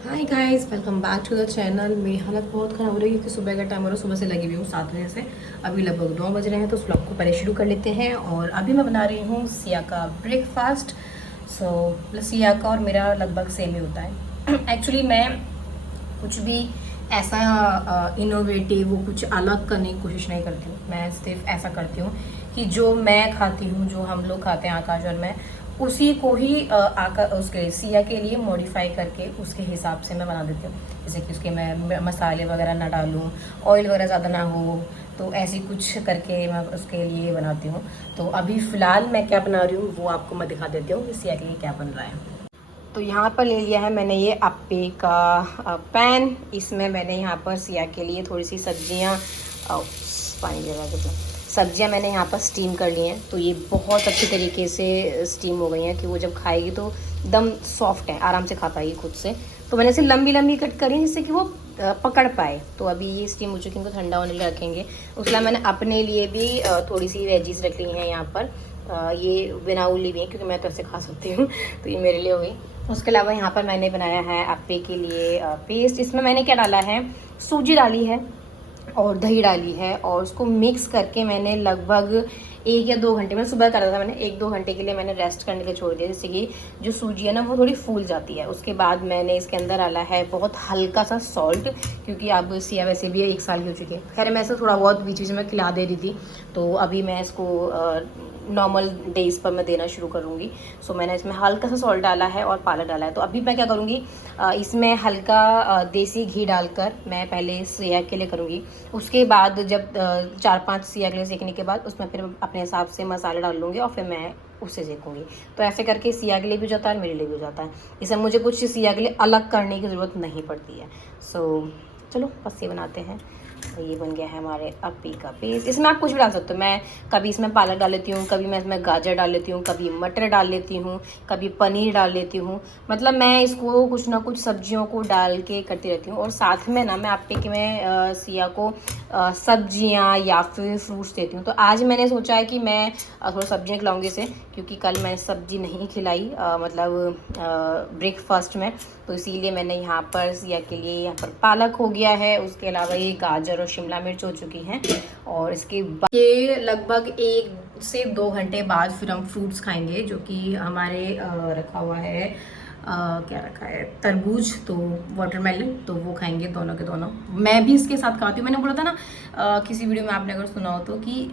Hi guys, welcome back to the channel. मेरी हालत बहुत ख़राब हो रही है क्योंकि सुबह का टाइम हो रहा है। सुबह से लगी हुई हूँ 7 बजे से। अभी लगभग 9 बज रहे हैं, तो उस व्लॉग को पहले शुरू कर लेते हैं। और अभी मैं बना रही हूँ सिया का ब्रेकफास्ट। सिया का और मेरा लगभग सेम ही होता है। एक्चुअली मैं कुछ भी ऐसा इनोवेटिव वो कुछ अलग करने की कोशिश नहीं करती हूँ। मैं सिर्फ ऐसा करती हूँ कि जो मैं खाती हूँ, जो हम लोग खाते हैं आकाश और मैं, उसी को ही उसके सिया के लिए मॉडिफाई करके उसके हिसाब से मैं बना देती हूँ। जैसे कि उसके मैं मसाले वगैरह ना डालूँ, ऑयल वगैरह ज़्यादा ना हो, तो ऐसी कुछ करके मैं उसके लिए बनाती हूँ। तो अभी फ़िलहाल मैं क्या बना रही हूँ वो आपको मैं दिखा देती हूँ कि सिया के लिए क्या बन रहा है। तो यहाँ पर ले लिया है मैंने ये अप्पे का पैन। इसमें मैंने यहाँ पर सिया के लिए थोड़ी सी सब्जियाँ, पानी दे रहा है तो सब्जियाँ मैंने यहाँ पर स्टीम कर ली हैं। तो ये बहुत अच्छी तरीके से स्टीम हो गई हैं कि वो जब खाएगी तो एकदम सॉफ्ट है, आराम से खा पाएगी खुद से। तो मैंने इसे लंबी लंबी कट करी है जिससे कि वो पकड़ पाए। तो अभी ये स्टीम हो चुकी है, इनको ठंडा होने लिए रखेंगे। उसके बाद मैंने अपने लिए भी थोड़ी सी वेजीज रख ली हैं यहाँ पर। ये बिना उली भी है क्योंकि मैं तो ऐसे खा सकती हूँ। तो ये मेरे लिए हो गई। उसके अलावा यहाँ पर मैंने बनाया है अप्पे के लिए पेस्ट। इसमें मैंने क्या डाला है, सूजी डाली है और दही डाली है, और उसको मिक्स करके मैंने लगभग 1 या 2 घंटे में सुबह करा था। मैंने 1-2 घंटे के लिए मैंने रेस्ट करने के लिए छोड़ दिया, जिससे कि जो सूजी है ना वो थोड़ी फूल जाती है। उसके बाद मैंने इसके अंदर डाला है बहुत हल्का सा सॉल्ट, क्योंकि अब सिया वैसे भी 1 साल की हो चुकी है। खैर मैं ऐसे थोड़ा बहुत बीच बीच में खिला दे रही थी, तो अभी मैं इसको नॉर्मल डेज पर मैं देना शुरू करूँगी। सो मैंने इसमें हल्का सा सॉल्ट डाला है और पालक डाला है। तो अभी मैं क्या करूँगी, इसमें हल्का देसी घी डालकर मैं पहले सिया के लिए करूँगी। उसके बाद जब 4-5 सिया के लिए सेकने के बाद उसमें फिर अपने हिसाब से मसाले डाल लूँगी और फिर मैं उससे सेकूँगी। तो ऐसे करके सिया के लिए भी हो जाता है और मेरे लिए भी हो जाता है। इससे मुझे कुछ सिया के लिए अलग करने की ज़रूरत नहीं पड़ती है। चलो बस ये बनाते हैं। तो ये बन गया है हमारे अप्पी का पेस्ट। इसमें आप कुछ भी डाल सकते हो। मैं कभी इसमें पालक डाल लेती हूँ, कभी मैं इसमें गाजर डाल लेती हूँ, कभी मटर डाल लेती हूँ, कभी पनीर डाल लेती हूँ। मतलब मैं इसको कुछ ना कुछ सब्जियों को डाल के करती रहती हूँ। और साथ में ना मैं अप्पे के में सिया को सब्जियाँ या फिर फ्रूट्स देती हूँ। तो आज मैंने सोचा है कि मैं थोड़ा सब्जियाँ खिलाऊँगी इसे, क्योंकि कल मैंने सब्जी नहीं खिलाई मतलब ब्रेकफास्ट में। तो इसीलिए मैंने यहाँ पर सिया के लिए यहाँ पर पालक हो गया है। उसके अलावा ये गाजर और शिमला मिर्च हो चुकी हैं। और इसके बाद ये लगभग 1 से 2 घंटे बाद फिर हम फ्रूट्स खाएंगे, जो कि हमारे रखा हुआ है क्या रखा है, तरबूज, तो वाटरमेलन, तो वो खाएंगे दोनों के दोनों। मैं भी इसके साथ खाती हूँ। मैंने बोला था ना किसी वीडियो में, आपने अगर सुना हो तो, कि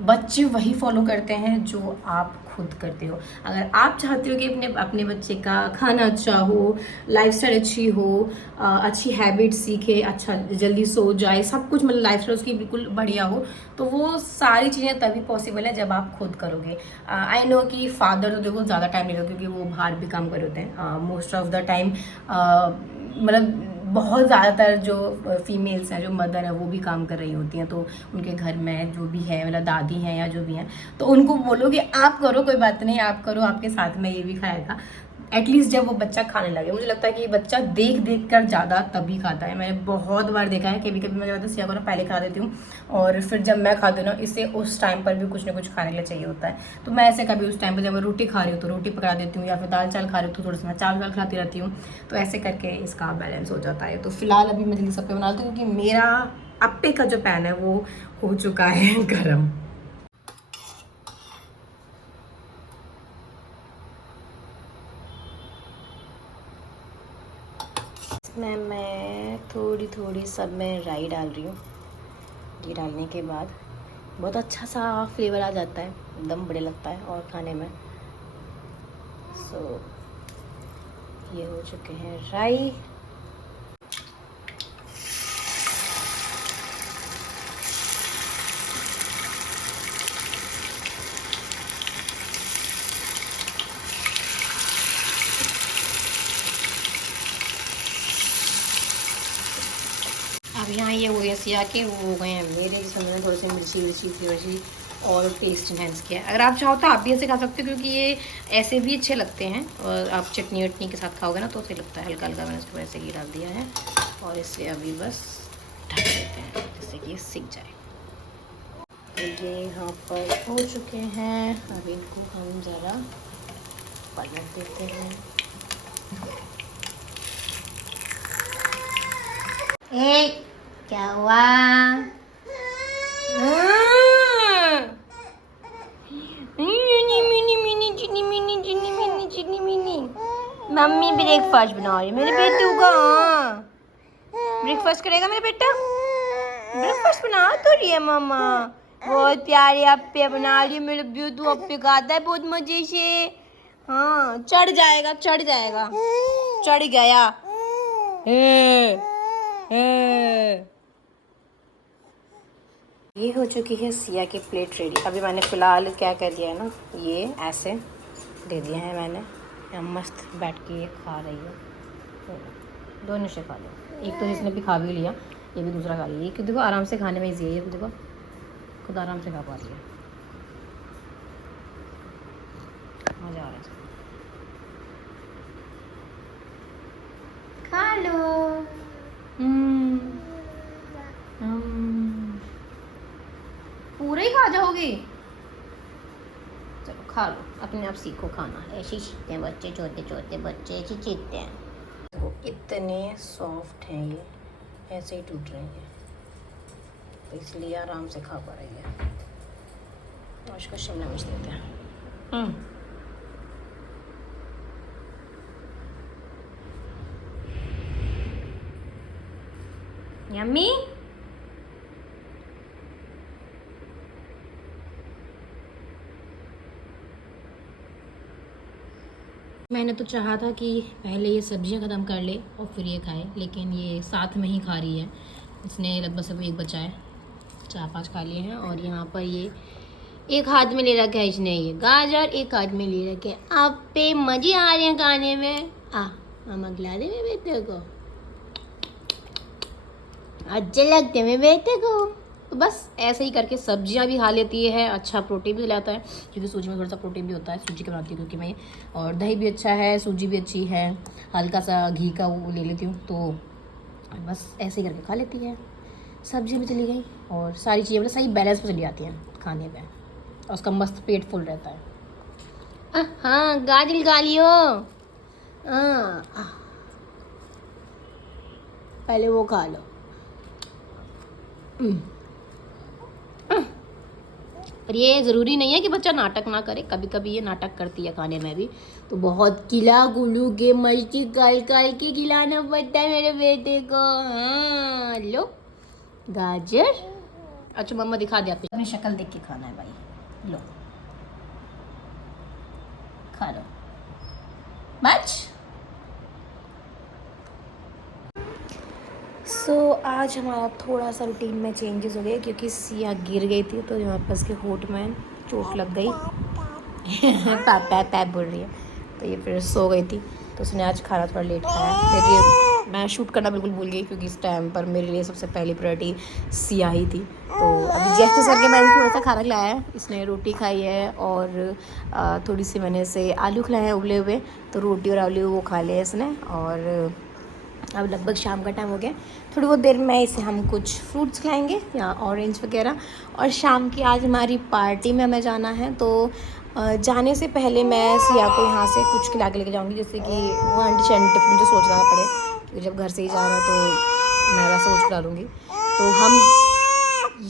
बच्चे वही फॉलो करते हैं जो आप खुद करते हो। अगर आप चाहते हो कि अपने अपने बच्चे का खाना अच्छा हो, लाइफस्टाइल अच्छी हो, अच्छी हैबिट सीखे, अच्छा जल्दी सो जाए, सब कुछ मतलब लाइफस्टाइल उसकी बिल्कुल बढ़िया हो, तो वो सारी चीज़ें तभी पॉसिबल है जब आप खुद करोगे। आई नो कि फादर तो देखो ज़्यादा टाइम नहीं लगता क्योंकि वो बाहर भी काम कर रहे होते हैं मोस्ट ऑफ द टाइम। मतलब बहुत ज़्यादातर जो फीमेल्स हैं, जो मदर है, वो भी काम कर रही होती हैं। तो उनके घर में जो भी है, मतलब दादी हैं या जो भी हैं, तो उनको बोलो कि आप करो, कोई बात नहीं, आप करो, आपके साथ में ये भी खाएगा। एटलीस्ट जब वो बच्चा खाने लगे। मुझे लगता है कि बच्चा देख देख कर ज़्यादा तभी खाता है। मैंने बहुत बार देखा है। कभी कभी मैं ज़्यादा सिया को ना पहले खा देती हूँ, और फिर जब मैं खाती हूँ ना, इसे उस टाइम पर भी कुछ ना कुछ खाने के लिए चाहिए होता है। तो मैं ऐसे कभी उस टाइम पर जब मैं रोटी खा रही हूँ तो रोटी पकड़ा देती हूँ, या फिर दाल चावल खा रही हूँ तो थोड़ा सा मैं चावल चावल खाती रहती हूँ। तो ऐसे करके इसका बैलेंस हो जाता है। तो फिलहाल अभी मैं जल्दी सब पे बना लेती हूँ क्योंकि मेरा अप्पे का जो पैन है वो हो चुका है गर्म। इसमें मैं थोड़ी थोड़ी सब में राई डाल रही हूँ। ये डालने के बाद बहुत अच्छा सा फ्लेवर आ जाता है, एकदम बढ़िया लगता है और खाने में। सो ये हो चुके हैं राई। अब यहाँ ये हो गया सिया के, वो हो गए हैं मेरे, जिसमें मैंने थोड़ी सी मिर्ची विर्ची फ्लेवर और टेस्ट इन्हेंस किया है। अगर आप चाहो तो आप भी ऐसे खा सकते हो, क्योंकि ये ऐसे भी अच्छे लगते हैं, और आप चटनी वटनी के साथ खाओगे ना तो सही लगता है। हल्का हल्का मैंने इसको वैसे ही डाल दिया है, और इसे अभी बस ढक देते हैं जिससे कि ये सीख जाए। तो ये यहाँ पर हो चुके हैं। अब इनको हम ज़रा पलट देते हैं। ए क्या हुआ? मम्मी ब्रेकफास्ट बना रही है मेरे बेटू का। ब्रेकफास्ट करेगा मेरा बेटा? ब्रेकफास्ट बना तो रही है मामा। बहुत प्यारे अप्पे बना रही है मेरे बेटू। अप्पे खाता है बहुत मजे से। हाँ चढ़ जाएगा चढ़ जाएगा। चढ़ गया। ये हो चुकी है सिया की प्लेट रेडी। अभी मैंने फ़िलहाल क्या कर दिया है ना, ये ऐसे दे दिया है मैंने। यहाँ मस्त बैठ के ये खा रही है। तो दोनों से खा लो। एक तो जिसने भी खा भी लिया, ये भी दूसरा खा लिया। ये देखो आराम से खाने में ईजी है। ये देखो खुद आराम से खा पा रही है। मज़ा आ रहा है। खा लो। पूरे ही खा जाओगे? चलो खा लो, अपने आप सीखो खाना। ऐसे ही सीखते हैं बच्चे, छोटे छोटे बच्चे ऐसे सीखते हैं। तो इतने सॉफ्ट हैं ये, ऐसे ही टूट रहे हैं, तो इसलिए आराम से खा पा रही है। और इसको शिमला मिर्च देते हैं। यम्मी। मैंने तो चाहा था कि पहले ये सब्जियां ख़त्म कर ले और फिर ये खाए, लेकिन ये साथ में ही खा रही है। इसने लगभग सब एक बचा है, 4-5 खा लिए हैं। और यहाँ पर ये एक हाथ में ले रखा है इसने, ये गाजर एक हाथ में ले रखे हैं। आप पे मज़े आ रहे हैं खाने में। मामा खिला दे मेरे बेटे को। अच्छे लगते मेरे बेटे को। तो बस ऐसे ही करके सब्जियां भी खा लेती है। अच्छा प्रोटीन भी लाता है, क्योंकि सूजी में थोड़ा सा प्रोटीन भी होता है। सूजी के बनाती हूँ क्योंकि मैं, और दही भी अच्छा है, सूजी भी अच्छी है। हल्का सा घी का वो ले लेती हूँ, तो बस ऐसे ही करके खा लेती है। सब्जियाँ भी चली गई और सारी चीज़ें मतलब सही बैलेंस में चली जाती हैं खाने में, और उसका मस्त पेट फुल रहता है। हाँ गाजर खा लियो। पहले वो खा लो। पर ये ज़रूरी नहीं है कि बच्चा नाटक ना करे, कभी कभी ये नाटक करती है खाने में भी। तो बहुत खिला गुलू के मस्ती काल काल के खिलाना पड़ता है मेरे बेटे को। हाँ लो गाजर। अच्छा मम्मा दिखा दे, अपनी शक्ल देख के खाना है भाई। लो खा लो बच। आज हमारा थोड़ा सा रूटीन में चेंजेस हो गए, क्योंकि सिया गिर गई थी, तो यहाँ पर उसके होठ में चोट लग गई। पापा पैप बोल रही है, तो ये फिर सो गई थी। तो उसने आज खाना थोड़ा लेट खाया। फिर ये मैं शूट करना बिल्कुल भूल गई, क्योंकि इस टाइम पर मेरे लिए सबसे पहली प्रायोरिटी सिया ही थी। तो अभी जैसे सर के मैंने थोड़ा सा खाना खिलाया है। इसने रोटी खाई है, और थोड़ी सी मैंने इसे आलू खिलाए हैं उबले हुए, तो रोटी और आलू वो खा लिया इसने। और अब लगभग शाम का टाइम हो गया, थोड़ी बहुत देर में इसे हम कुछ फ्रूट्स खिलाएंगे या ऑरेंज वगैरह। और शाम की आज हमारी पार्टी में हमें जाना है, तो जाने से पहले मैं सिया को यहाँ से कुछ खिला के लेके जाऊँगी, जैसे कि वो टिफ़िन मुझे सोचना पड़े, क्योंकि जब घर से ही जा रहा है तो मैं वैसा कुछ खिला लूँगी। तो हम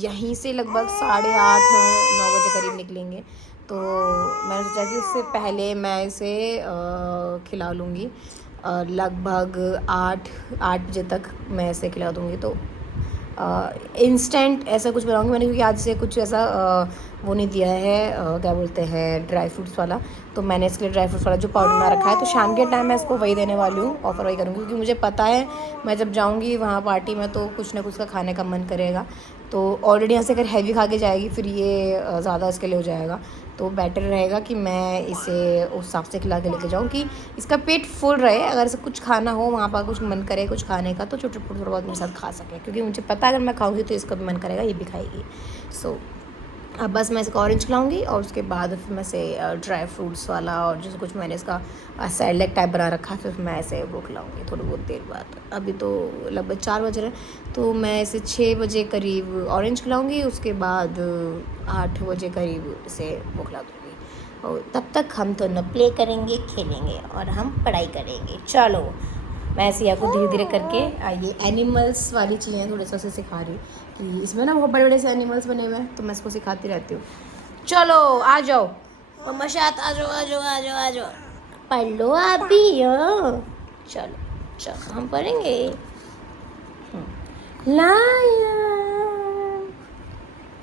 यहीं से लगभग 8:30-9 बजे करीब निकलेंगे। तो मैंने सोचा कि उससे पहले मैं इसे खिला लूँगी। लगभग 8 बजे तक मैं इसे खिला दूँगी। तो इंस्टेंट ऐसा कुछ बनाऊँगी मैंने, क्योंकि आज से कुछ ऐसा वो नहीं दिया है, क्या बोलते हैं, ड्राई फ्रूट्स वाला। तो मैंने इसके लिए ड्राई फ्रूट्स वाला जो पाउडर बना रखा है, तो शाम के टाइम मैं इसको वही देने वाली हूँ, ऑफ़र वही करूँगी, क्योंकि मुझे पता है मैं जब जाऊँगी वहाँ पार्टी में तो कुछ ना कुछ का खाने का मन करेगा। तो ऑलरेडी यहाँ से अगर हैवी खा के जाएगी, फिर ये ज़्यादा इसके लिए हो जाएगा। तो बेटर रहेगा कि मैं इसे उस हिसाब से खिला के लेके जाऊँ, कि इसका पेट फुल रहे। अगर इसे कुछ खाना हो, वहाँ पर कुछ मन करे कुछ खाने का, तो छोटे थोड़ा बहुत मेरे साथ खा सके, क्योंकि मुझे पता है अगर मैं खाऊंगी तो इसका भी मन करेगा, ये भी खाएगी। अब बस मैं इसको ऑरेंज खिलाऊंगी, और उसके बाद फिर मैं इसे ड्राई फ्रूट्स वाला, और जैसे कुछ मैंने इसका सैलेड टाइप बना रखा है, फिर मैं इसे वो खिलाऊंगी थोड़ी बहुत देर बाद। अभी तो लगभग 4 बज रहे हैं, तो मैं इसे 6 बजे करीब ऑरेंज खिलाऊंगी, उसके बाद 8 बजे करीब इसे वो खिला दूँगी। और तब तक हम दोनों प्ले करेंगे, खेलेंगे, और हम पढ़ाई करेंगे। चलो मैं सिया को धीरे धीरे करके ये एनिमल्स वाली चीज़ें थोड़ा सा से सिखा रही हूँ कि इसमें ना बहुत बड़े बड़े से एनिमल्स बने हुए हैं, तो मैं इसको सिखाती रहती हूँ। चलो आ जाओ मम्मा साथ, आ जाओ आ जाओ आ जाओ आ जाओ, पढ़ लो आप भी। चलो चलो हम पढ़ेंगे। Lion,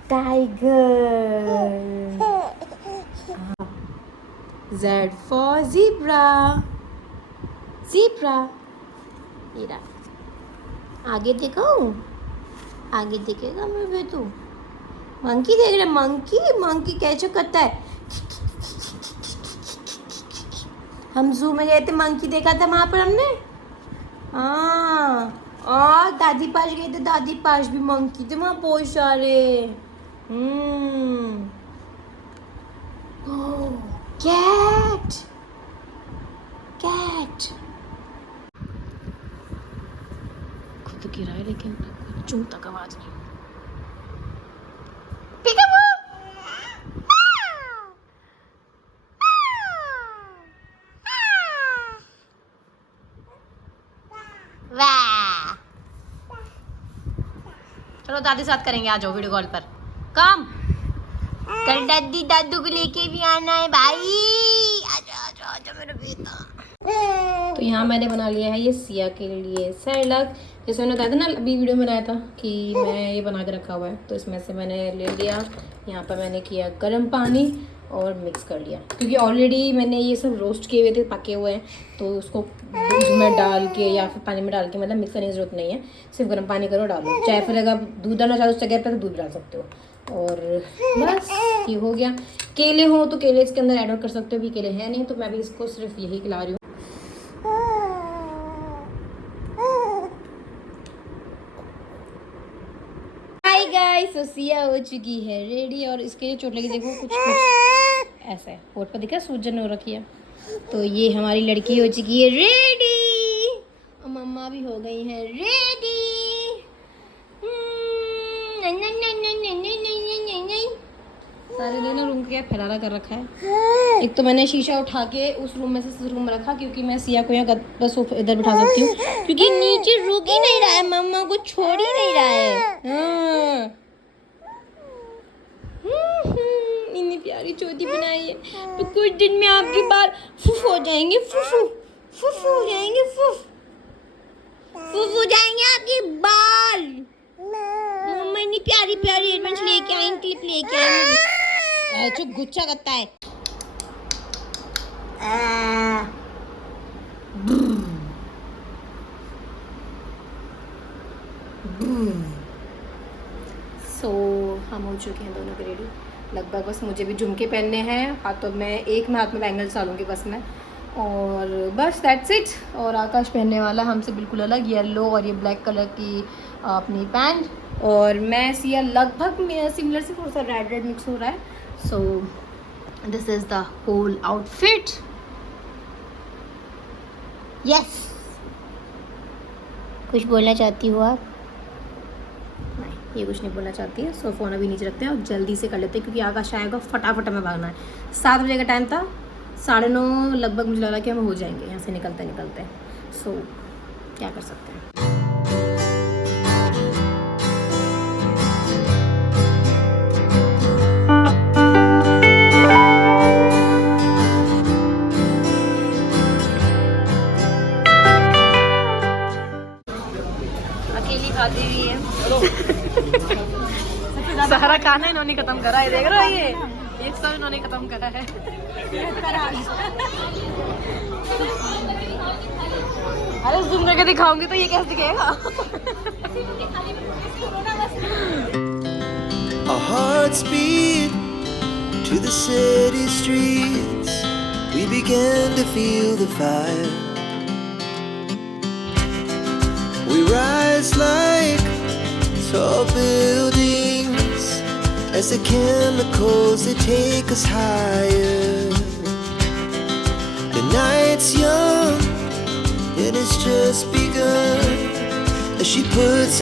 tiger, Z for zebra, zebra। हीरा, आगे देखो, आगे देखेगा मैं भी तू। मंकी देख रहे, मंकी, मंकी कैसे करता है। हम जू में गए थे, मंकी देखा था वहां पर हमने। हाँ, और दादी पास गए थे, दादी पास भी मंकी थे वहां बहुत सारे। कैट, कैट खुद गिरा है लेकिन चूं तक आवाज नहीं। चलो दादी साथ करेंगे, आ जाओ वीडियो कॉल पर। काम कल दादी दादू को लेके भी आना है भाई, आजा मेरा बेटा। तो यहाँ मैंने बना लिया है ये सिया के लिए सैरलक, जैसे मैंने बताया था ना अभी वीडियो में बनाया था कि मैं ये बना के रखा हुआ है। तो इसमें से मैंने ले लिया, यहाँ पर मैंने किया गर्म पानी और मिक्स कर लिया, क्योंकि ऑलरेडी मैंने ये सब रोस्ट किए हुए थे, पके हुए हैं, तो उसको दूध में डाल के या फिर पानी में डाल के मतलब मिक्स करने की जरूरत नहीं है, सिर्फ गर्म पानी करो डालो। चाहे फिर अगर दूध डालना चाहो उस जगह पर तो दूध डाल सकते हो। और बस ये हो गया। केले हो तो केले इसके अंदर ऐड कर सकते हो, भी केले हैं नहीं तो मैं भी इसको सिर्फ यही खिला रही हूँ। हाय गाइस, तो सिया हो चुकी है रेडी, और इसके चोट लगी देखो कुछ कुछ ऐसा है, होठ पर दिखा सूजन हो रखी है। तो ये हमारी लड़की हो चुकी है रेडी, और मम्मा भी हो गई है रेडी। सारे ने रूम का फैलाना कर रखा है। एक तो मैंने शीशा उठा के उस रूम में से इस रूम में रखा, क्योंकि मैं सिया को यहाँ बस इधर बिठा सकती हूँ, क्योंकि नीचे रुक ही नहीं रहा है, मम्मा को छोड़ ही नहीं रहा है। हाँ। इतनी प्यारी चोटी बनाई है, तो कुछ दिन में आपके बाल फुफ हो जाएंगे, फुफू फुफू हो जाएंगे, फुफ हो जाएंगे आपके बाल। मम्मा इतनी प्यारी प्यारी एडवेंचर लेके आई, क्लिप लेके आई। चुप, गुच्छा करता है। सो हम हो चुके हैं दोनों के रेडी लगभग। बस मुझे भी झुमके पहनने हैं हाथों में, एक में हाथ में बैंगल्स डालूंगी बस मैं, और बस दैट्स इट। और आकाश पहनने वाला हमसे बिल्कुल अलग, येलो और ये ब्लैक कलर की अपनी पैंट, और मैं सिया लगभग सिमिलर से थोड़ा सा रेड रेड मिक्स हो रहा है। So this is the whole outfit. Yes, कुछ बोलना चाहती हो आप? नहीं, ये कुछ नहीं बोलना चाहती है। सो फ़ोन अभी नीचे रखते हैं और जल्दी से कर लेते हैं, क्योंकि आकाश आएगा, फटाफट हमें भागना है। 7 बजे का टाइम था, 9:30 लगभग मुझे लगा कि हम हो जाएंगे यहाँ से निकलते निकलते। सो क्या कर सकते हैं। अकेली खाती हुई है। सारा खाना इन्होंने खत्म करा है, देख रहे हो ये सब इन्होंने खत्म करा है। अरे जूम करके दिखाऊंगी तो ये कैसे दिखेगा। Our hearts beat to the city streets. We began to feel the fire. We rise like tall buildings as the chemicals they take us higher. The night's young and it's just begun as she puts